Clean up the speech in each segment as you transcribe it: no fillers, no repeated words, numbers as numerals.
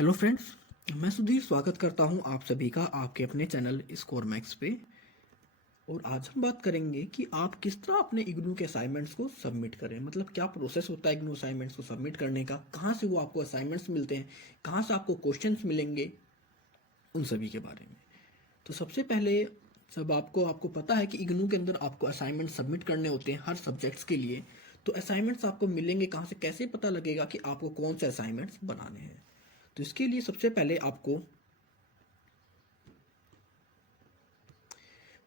Hello friends, मैं सुधीर स्वागत करता हूं आप सभी का आपके अपने चैनल स्कोर मैक्स पे। और आज हम बात करेंगे कि आप किस तरह अपने इग्नू के असाइनमेंट्स को सबमिट करें। मतलब क्या प्रोसेस होता है इग्नू असाइनमेंट्स को सबमिट करने का, कहाँ से वो आपको असाइनमेंट्स मिलते हैं, कहाँ से आपको क्वेश्चंस मिलेंगे, उन सभी के बारे में। तो सबसे पहले जब आपको आपको पता है कि इग्नू के अंदर आपको असाइनमेंट सबमिट करने होते हैं हर सब्जेक्ट्स के लिए, तो असाइनमेंट्स आपको मिलेंगे कहाँ से, कैसे पता लगेगा कि आपको कौन से असाइनमेंट्स बनाने हैं। तो इसके लिए सबसे पहले आपको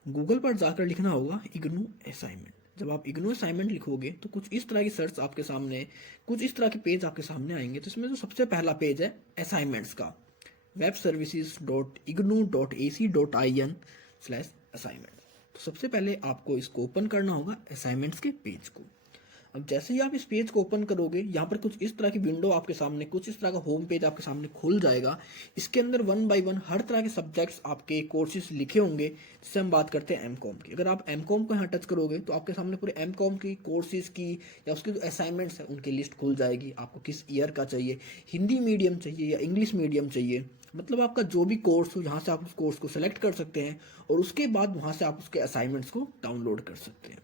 गूगल पर जाकर लिखना होगा इग्नू असाइनमेंट। जब आप इग्नू असाइनमेंट लिखोगे तो कुछ इस तरह की सर्च आपके सामने, कुछ इस तरह के पेज आपके सामने आएंगे। तो इसमें जो सबसे पहला पेज है असाइनमेंट्स का, webservices.ignu.in/assignment। तो सबसे पहले आपको इसको ओपन करना होगा असाइनमेंट्स के पेज को। अब जैसे ही आप इस पेज को ओपन करोगे, यहाँ पर कुछ इस तरह की विंडो आपके सामने, कुछ इस तरह का होम पेज आपके सामने खुल जाएगा। इसके अंदर वन बाय वन हर तरह के सब्जेक्ट्स आपके कोर्सेज लिखे होंगे। जैसे हम बात करते हैं एमकॉम की, अगर आप एमकॉम को यहाँ टच करोगे तो आपके सामने पूरे एमकॉम की कोर्सेज की या उसके जो असाइनमेंट्स हैं उनकी लिस्ट खुल जाएगी। आपको किस ईयर का चाहिए, हिंदी मीडियम चाहिए या इंग्लिश मीडियम चाहिए, मतलब आपका जो भी कोर्स हो, यहाँ से आप उस कोर्स को सेलेक्ट कर सकते हैं और उसके बाद वहाँ से आप उसके असाइनमेंट्स को डाउनलोड कर सकते हैं।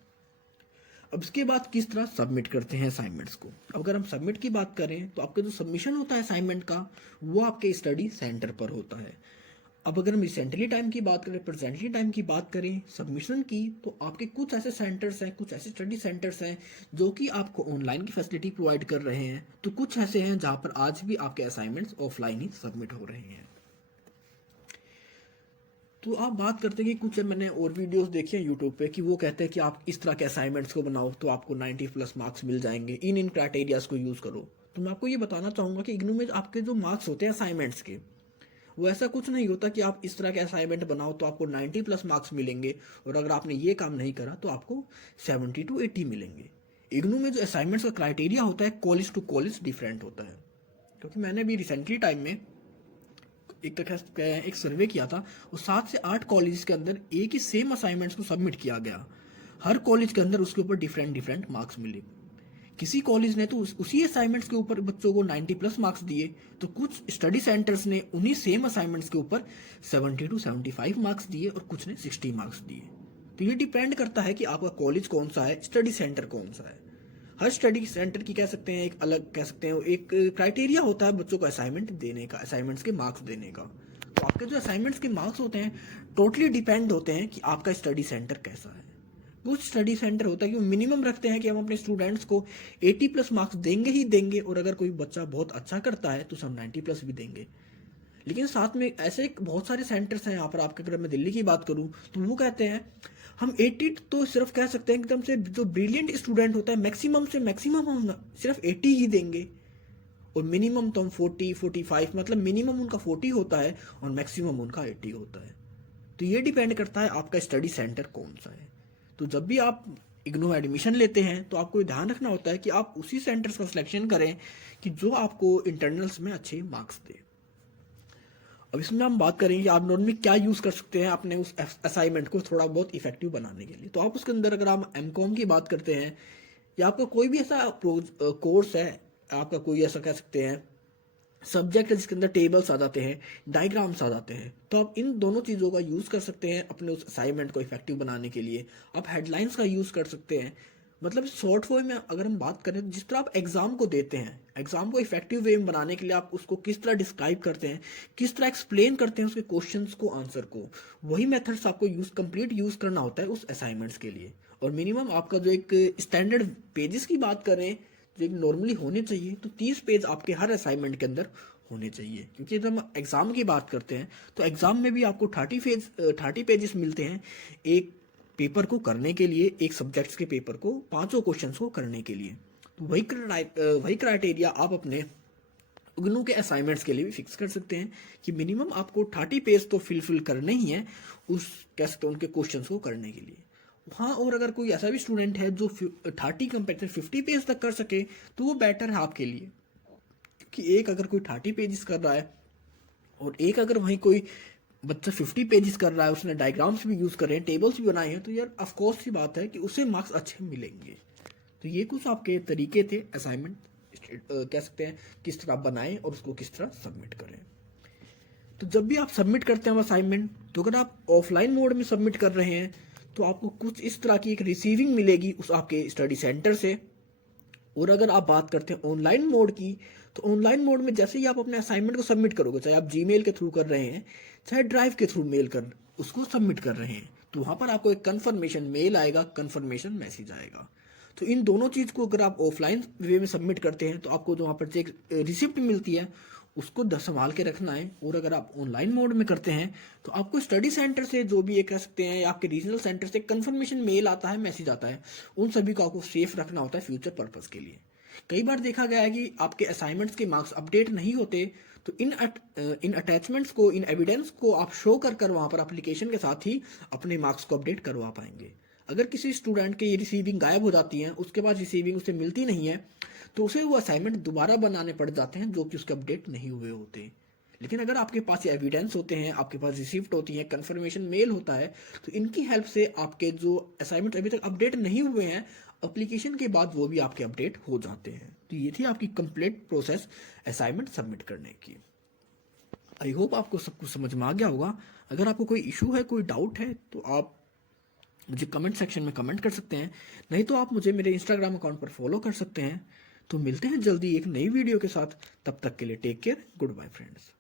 अब इसके बाद किस तरह सबमिट करते हैं असाइनमेंट्स को। अगर हम सबमिट की बात करें तो आपका जो सबमिशन होता है असाइनमेंट का, वो आपके स्टडी सेंटर पर होता है। अब अगर हम रिसेंटली टाइम की बात करें, प्रेजेंटली टाइम की बात करें सबमिशन की, तो आपके कुछ ऐसे सेंटर्स हैं, कुछ ऐसे स्टडी सेंटर्स हैं जो कि आपको ऑनलाइन की फैसिलिटी प्रोवाइड कर रहे हैं, तो कुछ ऐसे हैं जहाँ पर आज भी आपके असाइनमेंट्स ऑफलाइन ही सबमिट हो रहे हैं। तो आप बात करते हैं कि कुछ मैंने और वीडियोस देखी हैं यूट्यूब पे कि वो कहते हैं कि आप इस तरह के असाइनमेंट्स को बनाओ तो आपको 90+ मार्क्स मिल जाएंगे, इन क्राइटेरियाज को यूज़ करो। तो मैं आपको ये बताना चाहूँगा कि इग्नू में आपके जो मार्क्स होते हैं असाइनमेंट्स के, वो ऐसा कुछ नहीं होता कि आप इस तरह के असाइनमेंट बनाओ तो आपको 90+ मार्क्स मिलेंगे और अगर आपने ये काम नहीं करा तो आपको 70 to 80 मिलेंगे। इग्नू में जो असाइनमेंट्स का क्राइटेरिया होता है कॉलेज टू कॉलेज डिफरेंट होता है। क्योंकि मैंने भी रिसेंटली टाइम में एक सर्वे किया था और 7 से 8 कॉलेज के अंदर एक ही सेम असाइनमेंट्स को सबमिट किया गया। हर कॉलेज के अंदर उसके ऊपर डिफरेंट डिफरेंट मार्क्स मिले। किसी कॉलेज ने तो उसी असाइनमेंट्स के ऊपर बच्चों को 90+ मार्क्स दिए, तो कुछ स्टडी सेंटर्स ने उन्हीं सेम असाइनमेंट्स के ऊपर 70 to 75 मार्क्स दिए और कुछ ने 60 मार्क्स दिए। तो ये डिपेंड करता है कि आपका कॉलेज कौन सा है, स्टडी सेंटर कौन सा है। हर स्टडी सेंटर की कह सकते हैं एक अलग, कह सकते हैं एक क्राइटेरिया होता है बच्चों को असाइनमेंट देने का, असाइनमेंट्स के मार्क्स देने का। तो आपके जो असाइनमेंट्स के मार्क्स होते हैं टोटली डिपेंड होते हैं कि आपका स्टडी सेंटर कैसा है। कुछ स्टडी सेंटर होता है कि वो मिनिमम रखते हैं कि हम अपने स्टूडेंट्स को 80+ मार्क्स देंगे ही देंगे, और अगर कोई बच्चा बहुत अच्छा करता है तो हम 90+ भी देंगे। लेकिन साथ में ऐसे बहुत सारे सेंटर्स हैं यहाँ पर, आपके अगर मैं दिल्ली की बात करूँ तो वो कहते हैं हम 80 तो सिर्फ कह सकते हैं एकदम से, जो ब्रिलियंट स्टूडेंट होता है मैक्सिमम से मैक्सिमम हम सिर्फ 80 ही देंगे और मिनिमम तो हम 40-45, मतलब मिनिमम उनका 40 होता है और मैक्सिमम उनका 80 होता है। तो ये डिपेंड करता है आपका स्टडी सेंटर कौन सा है। तो जब भी आप इग्नू में एडमिशन लेते हैं तो आपको ध्यान रखना होता है कि आप उसी सेंटर्स का सिलेक्शन करें कि जो आपको इंटरनल्स में अच्छे मार्क्स दे। अब इसमें हम बात करेंगे कि आप नॉर्मली क्या यूज़ कर सकते हैं अपने उस असाइनमेंट को थोड़ा बहुत इफेक्टिव बनाने के लिए। तो आप उसके अंदर अगर आप एमकॉम की बात करते हैं या आपका कोई भी ऐसा कोर्स है, आपका कोई ऐसा कह सकते हैं सब्जेक्ट है जिसके अंदर टेबल्स आ जाते हैं, डायग्राम्स आ जाते हैं, तो आप इन दोनों चीज़ों का यूज़ कर सकते हैं अपने उस असाइनमेंट को इफेक्टिव बनाने के लिए। आप हेडलाइंस का यूज़ कर सकते हैं। मतलब शॉर्ट फॉर्म में अगर हम बात करें तो जिस तरह आप एग्जाम को देते हैं, एग्जाम को इफेक्टिव वे में बनाने के लिए आप उसको किस तरह डिस्क्राइब करते हैं, किस तरह एक्सप्लेन करते हैं उसके क्वेश्चंस को, आंसर को, वही मेथड्स आपको कंप्लीट यूज़ करना होता है उस असाइनमेंट्स के लिए। और मिनिमम आपका जो एक स्टैंडर्ड पेजेस की बात करें जो एक नॉर्मली होने चाहिए, तो 30 पेज आपके हर असाइनमेंट के अंदर होने चाहिए। क्योंकि जब हम एग्ज़ाम की बात करते हैं तो एग्ज़ाम में भी आपको 30 पेजेस मिलते हैं एक पेपर को करने के लिए, एक सब्जेक्ट्स के पेपर को 5 क्वेश्चंस को करने के लिए। तो वही क्राइटेरिया आप अपने इग्नू के असाइनमेंट्स के लिए भी फिक्स कर सकते हैं कि मिनिमम आपको 30 पेज तो फिल करने ही हैं उस, कह सकते हैं उनके क्वेश्चंस को करने के लिए। हाँ, और अगर कोई ऐसा भी स्टूडेंट है जो 30 कंपेयर 50 पेज तक कर सके तो वो बेटर है आपके लिए। कि एक अगर कोई 30 पेजेस कर रहा है और एक अगर वहीं कोई बच्चा 50 पेजेस कर रहा है, उसने डायग्राम्स भी यूज़ कर रहे हैं, टेबल्स भी बनाए हैं, तो यार ऑफकोर्स की बात है कि उसे मार्क्स अच्छे मिलेंगे। तो ये कुछ आपके तरीके थे असाइनमेंट कह सकते हैं किस तरह बनाएं और उसको किस तरह सबमिट करें। तो जब भी आप सबमिट करते हैं असाइनमेंट, तो अगर आप ऑफलाइन मोड में सबमिट कर रहे हैं तो आपको कुछ इस तरह की एक रिसीविंग मिलेगी उस आपके स्टडी सेंटर से। और अगर आप बात करते हैं ऑनलाइन मोड की, तो ऑनलाइन मोड में जैसे ही आप अपने असाइनमेंट को सबमिट करोगे, चाहे आप जीमेल के थ्रू कर रहे हैं, चाहे ड्राइव के थ्रू मेल कर उसको सबमिट कर रहे हैं, तो वहाँ पर आपको एक कन्फर्मेशन मेल आएगा, कन्फर्मेशन मैसेज आएगा। तो इन दोनों चीज़ को अगर आप ऑफलाइन वे में सबमिट करते हैं तो आपको जो वहाँ पर एक रिसिप्ट मिलती है उसको संभाल के रखना है। और अगर आप ऑनलाइन मोड में करते हैं तो आपको स्टडी सेंटर से जो भी ये कह सकते हैं, आपके रीजनल सेंटर से कंफर्मेशन मेल आता है, मैसेज आता है, उन सभी को आपको सेफ रखना होता है फ्यूचर पर्पस के लिए। कई बार देखा गया है कि आपके असाइनमेंट्स के मार्क्स अपडेट नहीं होते, तो इन अटैचमेंट्स को, इन एविडेंस को आप शो कर वहाँ पर एप्लीकेशन के साथ ही अपने मार्क्स को अपडेट करवा पाएंगे। अगर किसी स्टूडेंट के ये रिसीविंग गायब हो जाती है, उसके बाद रिसीविंग उसे मिलती नहीं है, तो उसे वो असाइनमेंट दोबारा बनाने पड़ जाते हैं जो कि उसके अपडेट नहीं हुए होते। लेकिन अगर आपके पास ये एविडेंस होते हैं, आपके पास रिसिप्ट होती है, कंफर्मेशन मेल होता है, तो इनकी हेल्प से आपके जो असाइनमेंट अभी तक अपडेट नहीं हुए हैं, एप्लीकेशन के बाद वो भी आपके अपडेट हो जाते हैं। तो ये थी आपकी कंप्लीट प्रोसेस असाइनमेंट सबमिट करने की। आई होप आपको सब कुछ समझ में आ गया होगा। अगर आपको कोई इशू है, कोई डाउट है, तो आप मुझे कमेंट सेक्शन में कमेंट कर सकते हैं, नहीं तो आप मुझे मेरे इंस्टाग्राम अकाउंट पर फॉलो कर सकते हैं। तो मिलते हैं जल्दी एक नई वीडियो के साथ, तब तक के लिए take care, good bye friends.